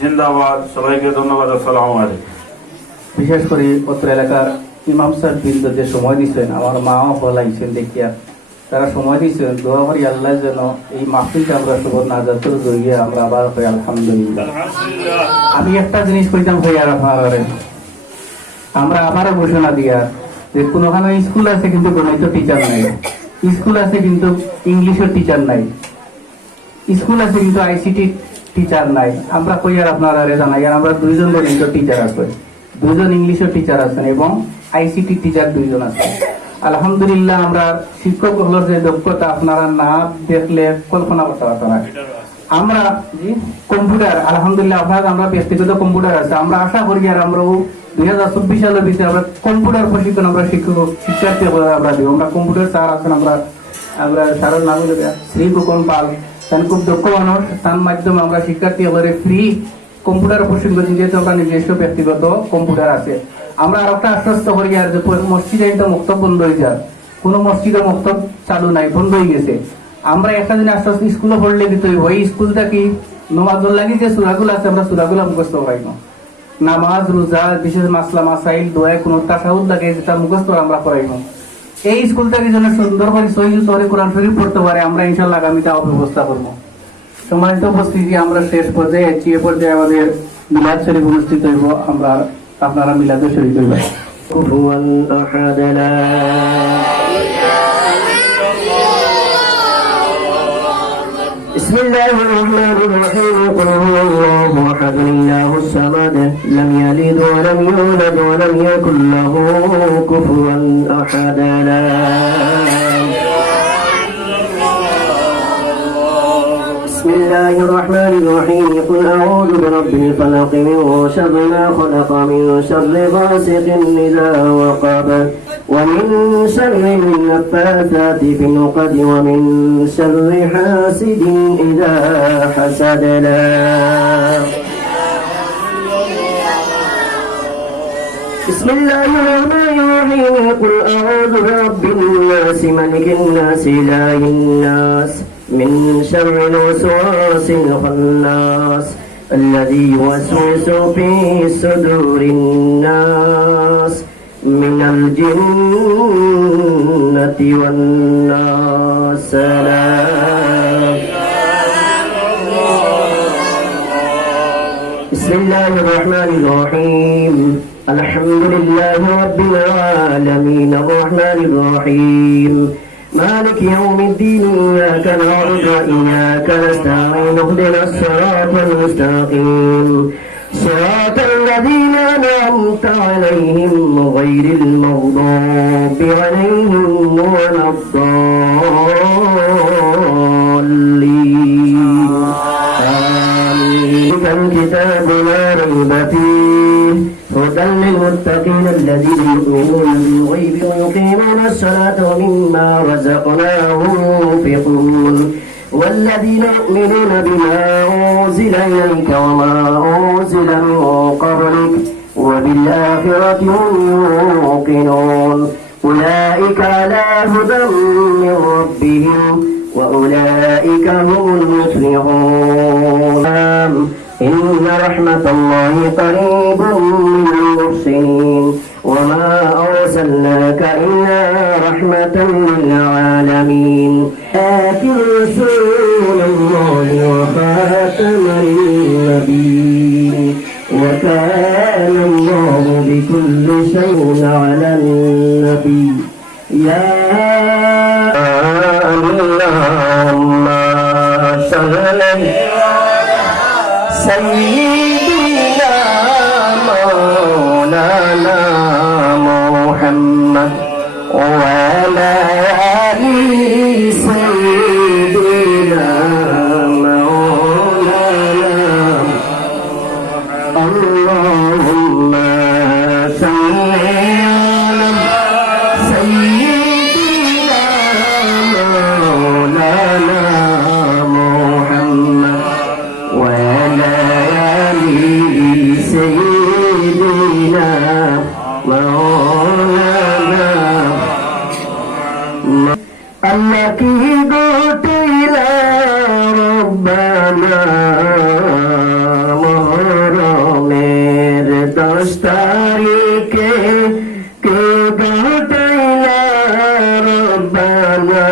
জিন্দাবাদ। সবাইকে ধন্যবাদ। আসসালামু আলাইকুম। বিশেষ করে অত্র এলাকার ইমাম সাহেব বৃন্দ যে সময় দিচ্ছেন, আমার মাও বলাইছেন দেখিয়া, তারা সময় দিচ্ছেন। দোয়া করি আল্লাহ যেন এই মাহফিলটা আমরা সবর নাজাতের জড়িয়ে আমরা আবার হই। আলহামদুলিল্লাহ। আমি একটা জিনিস কইতাম ভাইয়ার আপনার, আমরা আবারও ঘোষণা দিয়া যে কোনোখানে স্কুল আছে কিন্তু গণিত টিচার নাই, স্কুল আছে কিন্তু ইংলিশের টিচার নাই, স্কুল আছে কিন্তু আইসিটি টিচার নাই। আমরা কইয়ার আপনারা জানাই, আর আমরা 2জন গণিত টিচার আছে, 2জন ইংলিশের টিচার আছেন এবং আইসিটি টিচার 2জন আছে। আলহামদুলিল্লাহ আমরা শিক্ষক হলোর যে দক্ষতা আপনারা না দেখলে কল্পনা করতে পারতো না। আমরা কম্পিউটার আলহামদুলিল্লাহ আপনার আমরা ব্যক্তিগত কম্পিউটার আছে, আমরা আশা করি আর আমরাও 2024 সালের ভিতরে আমরা কম্পিউটার প্রশিক্ষণ আমরা শিক্ষার্থী আমরা দিব। আমরা কম্পিউটার স্যার আছেন, আমরা স্যারের নাম হলো শ্রী কুকন পাল, তার খুব দক্ষ মানুষ, তার মাধ্যমে আমরা শিক্ষার্থী ফ্রি কম্পিউটার প্রশিক্ষণ, যেহেতু আমরা নিজস্ব ব্যক্তিগত কম্পিউটার আছে। আমরা আর একটা আশ্বস্ত করি আর যে মসজিদে একটা মক্তব বন্ধ হয়ে যায়, কোনো মসজিদে মক্তব চালু নাই, বন্ধ হয়ে গেছে। আমরা একটা দিন আস্তে আস্তে স্কুলে পড়লে দিতে হইব, এই স্কুল থেকে নমাজুল লাগি যে সুরাগুলো আছে আমরা সুরাগুলো মুখস্থ করাই না, নামাজ রোজা বিশেষ মাসলা মাসাইল দোয়া কোনো তাসাউদ লাগে যেটা মুখস্থ আমরা করাই না। এই স্কুল থেকে যেন সুন্দর করে সহিহ করে কোরআন শরীফ পড়তে পারে আমরা ইনশাআল্লাহ আগামীতে ব্যবস্থা করবো। সম্মানিত উপস্থিতি, আমরা শেষ পর্যায়ে এ পর্যায়ে আমাদের মিলাদ শরীফ অনুষ্ঠিত হইব, আমরা আপনারা মিলাদে শরীফ হইব। কুফুয়ান আহাদ লা بسم الله الرحمن الرحيم قل هو الله احد الله الصمد لم يلد ولم يولد ولم يكن له كفوا احد بسم الله الرحمن الرحيم قل اعوذ برب الفلق من شر ما خلق من شر غاسق اذا وقب ومن شر النفاثات في العقد ومن شر حاسد إذا حسد بسم الله الرحمن الرحيم قل أعوذ برب الناس ملك الناس إله الناس من شر الوسواس الخناس الذي يوسوس في صدور الناس من الجنة والناس بسم الله الرحمن الرحيم الحمد لله رب العالمين الرحمن الرحيم مالك يوم الدين إياك نعبد وإياك نستعين اهدنا الصراط المستقيم صراط الذين أنعمت عليهم غير المغضوب عليهم ولا الضالين آمين الكتاب لا ريب فيه هدى للمتقين الذين يؤمنون بالغيب ويقيمون الصلاة ومما رزقناهم ينفقون والذين يؤمنون بما أنزل إليك وما أنزل من قبلك وبالآخرة هم يوقنون أولئك على هدى من ربهم وأولئك هم المفلحون إن رحمة الله قريب من المحسنين وما أرسلناك إلا رحمة للعالمين آخر رسول الله وخاتم النبيين وكان الله بكل شيء على النبي يا اللهم صل سيدنا مولانا محمد وعلى آل سيدنا مولانا اللهم صل على سيدنا مولانا محمد وعلى آل سيدنا مولانا الله की गोटिला रब्बाना मोहरमेर 10 तारीखे के गोटिला रब्बाना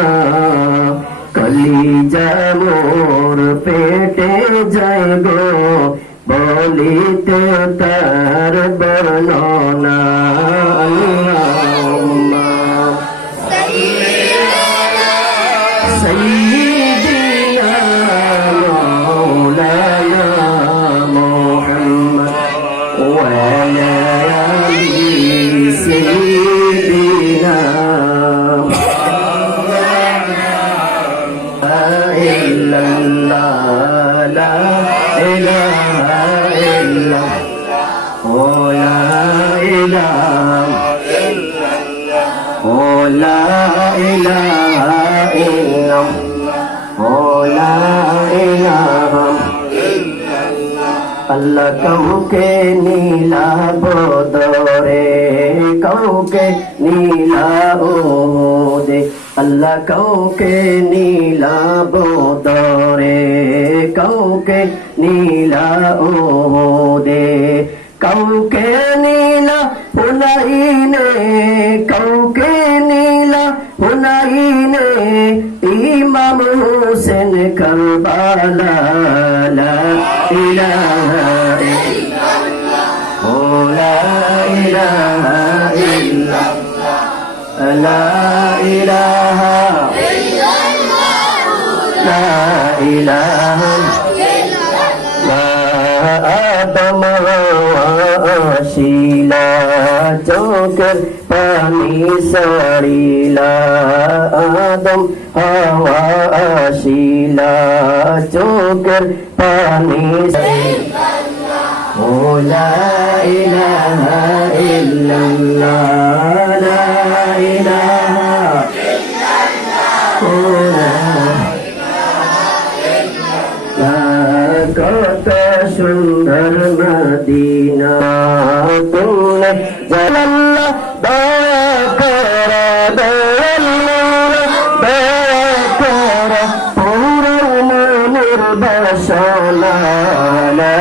कलिजा मोर पेटे যায় গো বলিতে তার বর্ণনা سيدنا مولانا محمد وعلى آل سيدنا لا إله إلا الله لا إله আল্লাহ কাউকে নীলা বদরে কাউকে নীলা ওদে আল্লাহ কাউকে নীলা বদরে কাউকে নীলা ওদে কাউকে নীলা হুনাইনে কাউকে নীলা হুনাইনে ইমাম হোসেন কারবালা লা ইলাহা ইল্লাল্লাহ লা ইলাহা ইল্লাল্লাহ লা ইলাহা ইল্লাল্লাহ লা ইলাহা আদম শিলা চোখের পানি সারিলা আদম হাওয়া শিলা চোখের পানি ও লা ইলাহা ইল্লাল্লাহ লা ইলাহা ইল্লাল্লাহ কত সুন্দর মদিনা তুমনে জানাল্লাহ দয়া করা দয়া করা পুরো মনের বাসনা লা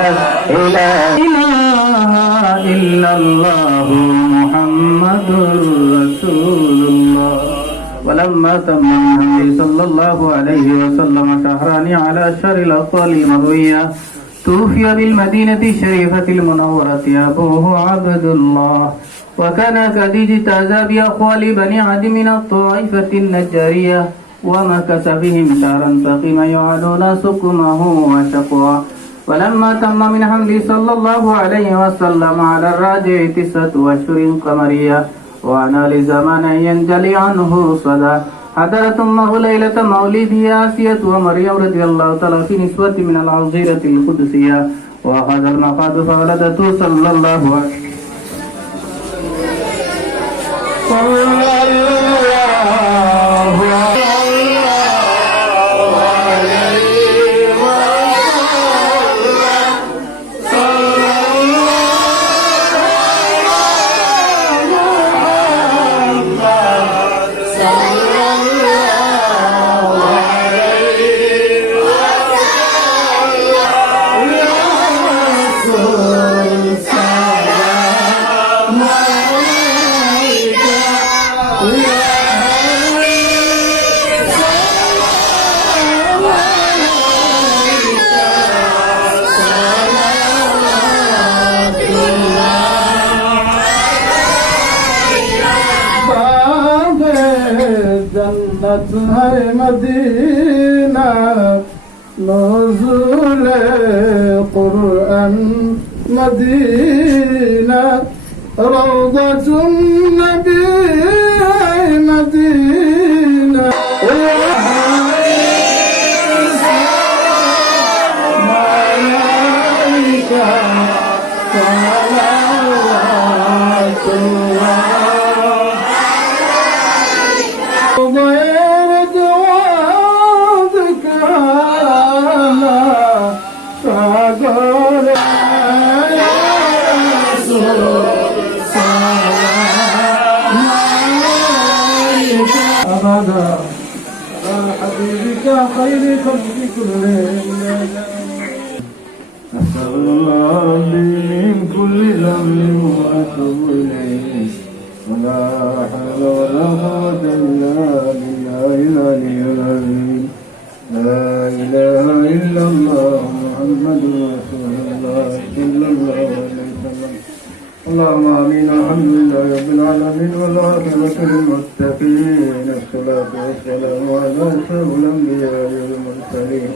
ইলাহা ইল্লাল্লাহু মুহাম্মাদুর রাসূলুল্লাহ ولما تم النبي صلى الله عليه وسلم شهران على شر الأطفال مروية توفي بالمدينة الشريفة المنورة أبوه عبد الله وكان قد اجتاز بأخوال بني عد من الطائفة النجارية ومكث بهم شهرا فقيما يعانون سقمه وشقوى ولما تم من حمله صلى الله عليه وسلم على الراجع 9 أشهر قمرية وأنا لزمان ينجلي عنه صدى حضرت أمه ليلة مولده آسية ومريم رضي الله تعالى في نسوة من العزيرة القدسية وأخذ المقاد فولدته صلى الله عليه जन्नत है मदीना नज़ुल कुरान मदीना रौज़तुन नबी है मदीना أبدا على حبيبك خير خلق كلهم أسأل الله من كل ذنب وأتوب إليه ولا حول ولا قوة إلا بالله العلي العظيم لا إله إلا الله محمد رسول الله صلى الله عليه وسلم اللهم آمين الحمد لله رب العالمين والعاقبة للمتقين الصلاة والسلام على أشرف الأنبياء والمرسلين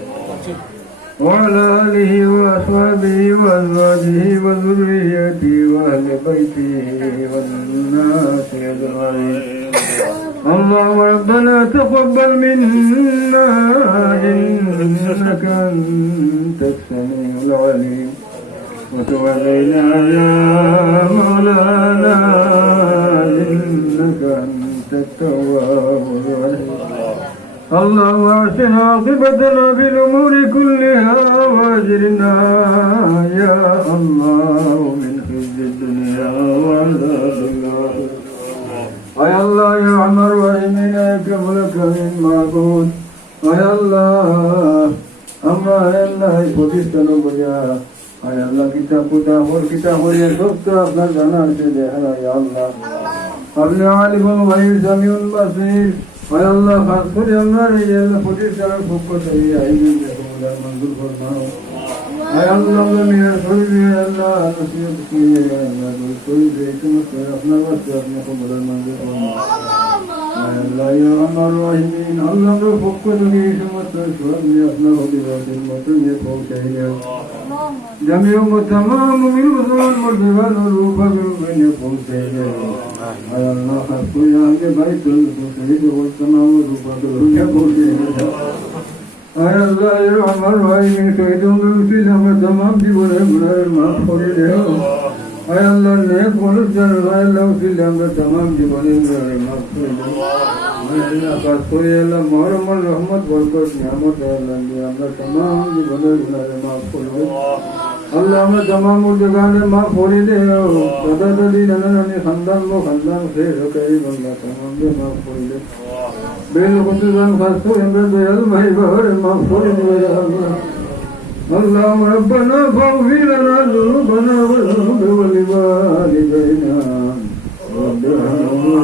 وعلى آله وأصحابه وأزواجه وذريته وأهل بيته والناس أجمعين اللهم ربنا تقبل منا إنك أنت السميع العليم وتب علينا يا مولانا إنك أنت التواب الرحيم اللهم احسن عاقبتنا في الامور كلها واجرنا يا الله من خزي الدنيا وعذاب الاخره يا الله يا ارحم الراحمين يا كملك من معبود يا الله আমরা আল্লাহ প্রতিষ্ঠান বোঝা আয় আল্লাহ কিতাব হয়ে সত্য আপনার জানার সে দেখা আল্লাহ আপনি আলিমুল গায়ব সামিউল বাসীর আয় আল্লাহ খাস করে আমরা এই আল্লাহ প্রতিষ্ঠানের পক্ষ থেকে আইনের দেখুন মঞ্জুর ফরমাও আয় আল্লাহ মিনার শরীরে আল্লাহ নসিহত কিয়ে আল্লাহ শরীরে সমস্ত আপনার বাস্তে আপনি কবুল মঞ্জুর ফরমাও আয় আল্লাহ ইয়া আমার রাহিমিন আল্লাহ পক্ষ থেকে এই সমস্ত সব আপনার অভিবাসীর মতো নিয়ে পৌঁছাই দাও جميع تمام من وصول المردوان والروفة بالبين قوسين على الله خلق يعد بيت القصيد والسماء والروفة بالبين قوسين على الله يرحم الراحمين شهدهم بالفيلم تمام جبنا بنا المغفر له على الله نيك ونسجن على الله فيلم تمام جبنا بنا المغفر له على الله خلق يعد محرم الرحمة والبركة نعمة الله تمام جبنا بنا المغفر له اللهم تمام الجبال ما فريده فدد لنا خندان وخندان خير كريم الله تمام ما فريده بالخصوصا خاصو امرد يلمحي بهر ما فريده يا الله اللهم ربنا فاغفر لنا ذنوبنا وذنوب ولوالدينا رب ارحمهما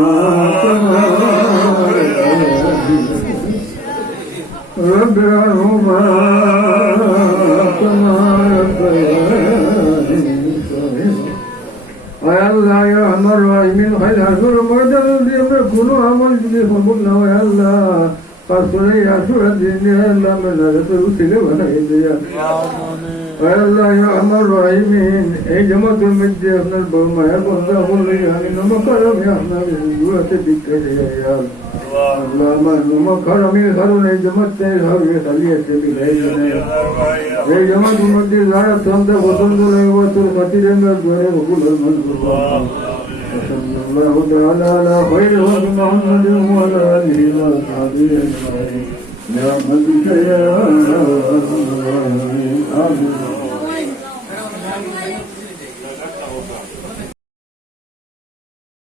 كما يا الله يا ارحم الراحمين خير حسن المرجع الذي يكون عمل به قبولنا يا الله قصري يا سورة الدين يا الله من هذا الوسيلة ولا يديا يا الله يا ارحم الراحمين اي جماعة المجد يا ابن البوما يا الله والله يعني نمكرم يا احنا بيوات بك يا الله ما نمكرم يخلون اي جماعة تهاوي خليه بغيرنا এই জামাত মধ্যে যারা তন্ত্র পছন্দ লাগবে খাতির আমরা দোয়া কবুল মঞ্জুর সাল্লাল্লাহু তাআলা আলা খায়রি ওয়ালি মুহাম্মাদিন ওয়া আলা আলিহি ওয়া সাহবিহি আজমাইন বিরহমাতিকা ইয়া আরহামার রাহিমিন আমিন